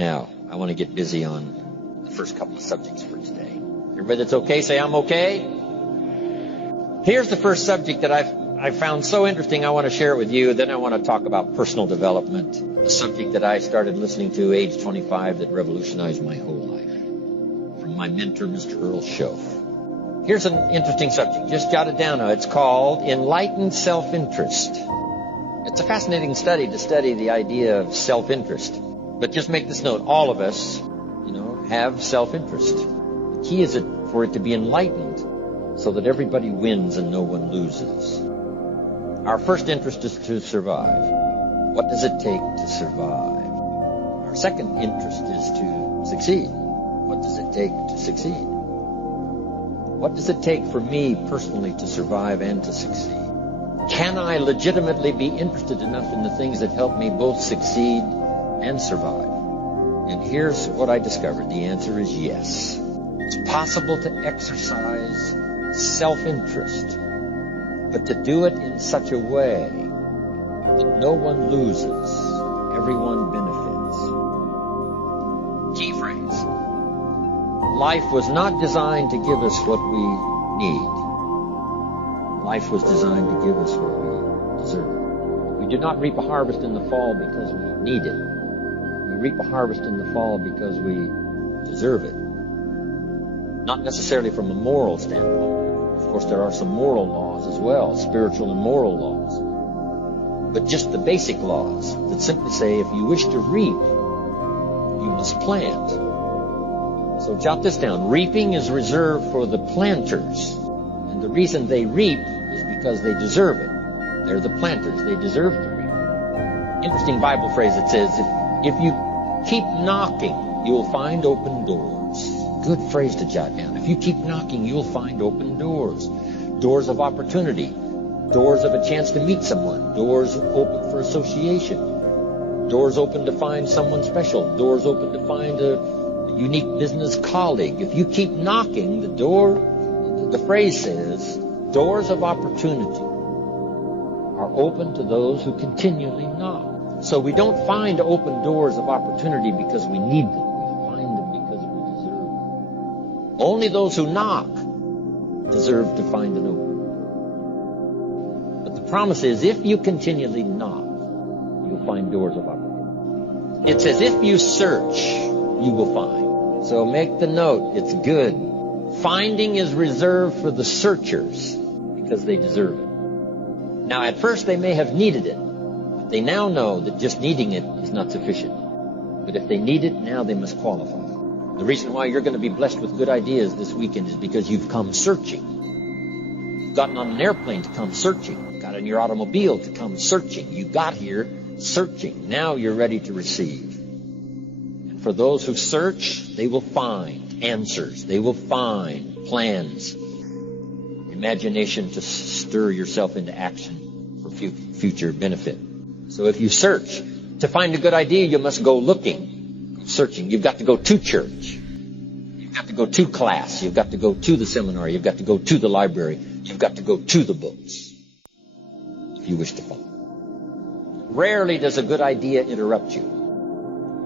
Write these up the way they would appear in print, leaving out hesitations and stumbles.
Now, I want to get busy on the first couple of subjects for today. Everybody that's okay, say I'm okay. Here's the first subject that I found so interesting. I want to share it with you. Then I want to talk about personal development, a subject that I started listening to age 25 that revolutionized my whole life, from my mentor, Mr. Earl Shelf. Here's an interesting subject. Just jot it down now. It's called Enlightened Self-Interest. It's a fascinating study to study the idea of self-interest. But just make this note. All of us, have self-interest. The key is for it to be enlightened so that everybody wins and no one loses. Our first interest is to survive. What does it take to survive? Our second interest is to succeed. What does it take to succeed? What does it take for me personally to survive and to succeed? Can I legitimately be interested enough in the things that help me both succeed and survive? And here's what I discovered. The answer is yes. It's possible to exercise self-interest, but to do it in such a way that no one loses, everyone benefits. Key phrase. Life was not designed to give us what we need. Life was designed to give us what we deserve. We do not reap a harvest in the fall because we need it. We reap a harvest in the fall because we deserve it. Not necessarily from a moral standpoint. Of course, there are some moral laws as well, spiritual and moral laws. But just the basic laws that simply say if you wish to reap, you must plant. So jot this down. Reaping is reserved for the planters. And the reason they reap is because they deserve it. They're the planters. They deserve to reap. Interesting Bible phrase that says, if you keep knocking, you'll find open doors. Good phrase to jot down. If you keep knocking, you'll find open doors. Doors of opportunity. Doors of a chance to meet someone. Doors open for association. Doors open to find someone special. Doors open to find a unique business colleague. If you keep knocking, the phrase says, doors of opportunity are open to those who continually knock. So we don't find open doors of opportunity because we need them. We find them because we deserve them. Only those who knock deserve to find an open door. But the promise is, if you continually knock, you'll find doors of opportunity. It says, if you search, you will find. So make the note. It's good. Finding is reserved for the searchers because they deserve it. Now, at first they may have needed it, but they now know that just needing it is not sufficient. But if they need it, now they must qualify. The reason why you're going to be blessed with good ideas this weekend is because you've come searching. You've gotten on an airplane to come searching. You got in your automobile to come searching. You got here searching. Now you're ready to receive. And for those who search, they will find answers. They will find plans. Imagination to stir yourself into action for future benefit. So if you search to find a good idea, you must go looking, go searching. You've got to go to church. You've got to go to class. You've got to go to the seminar. You've got to go to the library. You've got to go to the books if you wish to find. Rarely does a good idea interrupt you.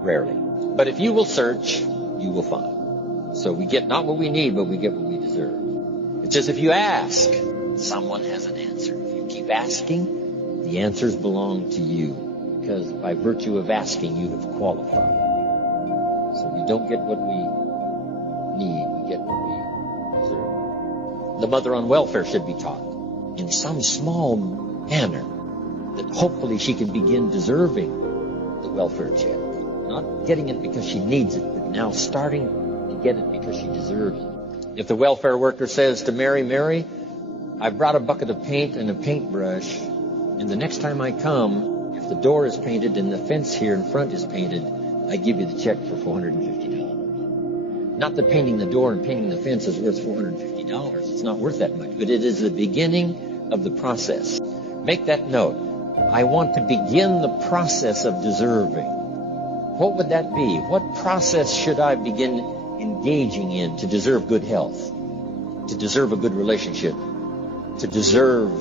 Rarely. But if you will search, you will find. So we get not what we need, but we get what we deserve. It says if you ask, someone has an answer. If you keep asking, the answers belong to you. Because by virtue of asking, you have qualified. So we don't get what we need, we get what we deserve. The mother on welfare should be taught in some small manner that hopefully she can begin deserving the welfare check. Not getting it because she needs it, but now starting to get it because she deserves it. If the welfare worker says to Mary, I brought a bucket of paint and a paintbrush, and the next time I come, if the door is painted and the fence here in front is painted, I give you the check for $450. Not that painting the door and painting the fence is worth $450. It's not worth that much, but it is the beginning of the process. Make that note. I want to begin the process of deserving. What would that be? What process should I begin engaging in to deserve good health, to deserve a good relationship, to deserve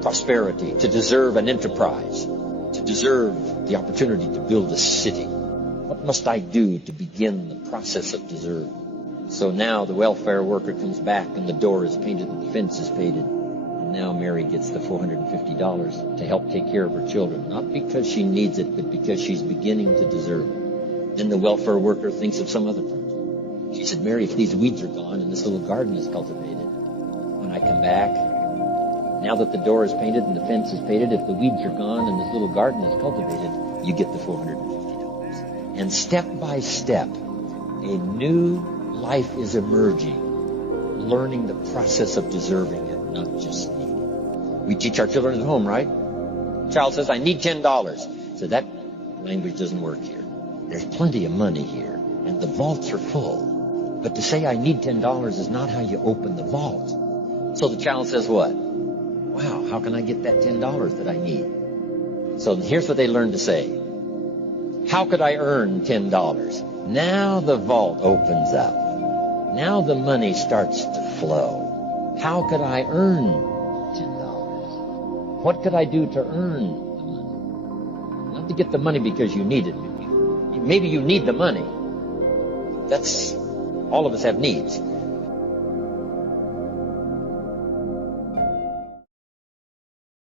prosperity, to deserve an enterprise, to deserve the opportunity to build a city? What must I do to begin the process of deserving? So now the welfare worker comes back and the door is painted and the fence is painted. And now Mary gets the $450 to help take care of her children. Not because she needs it, but because she's beginning to deserve it. Then the welfare worker thinks of some other person. She said, Mary, if these weeds are gone and this little garden is cultivated, when I come back, now that the door is painted and the fence is painted, if the weeds are gone and this little garden is cultivated, you get the $450. And step by step, a new life is emerging, learning the process of deserving it, not just needing it. We teach our children at home, right? Child says, I need $10. So that language doesn't work here. There's plenty of money here, and the vaults are full. But to say I need $10 is not how you open the vault. So the child says what? Wow, how can I get that $10 that I need? So here's what they learn to say. How could I earn $10? Now the vault opens up. Now the money starts to flow. How could I earn $10? What could I do to earn the money? Not to get the money because you need it. Maybe you need the money. That's, all of us have needs.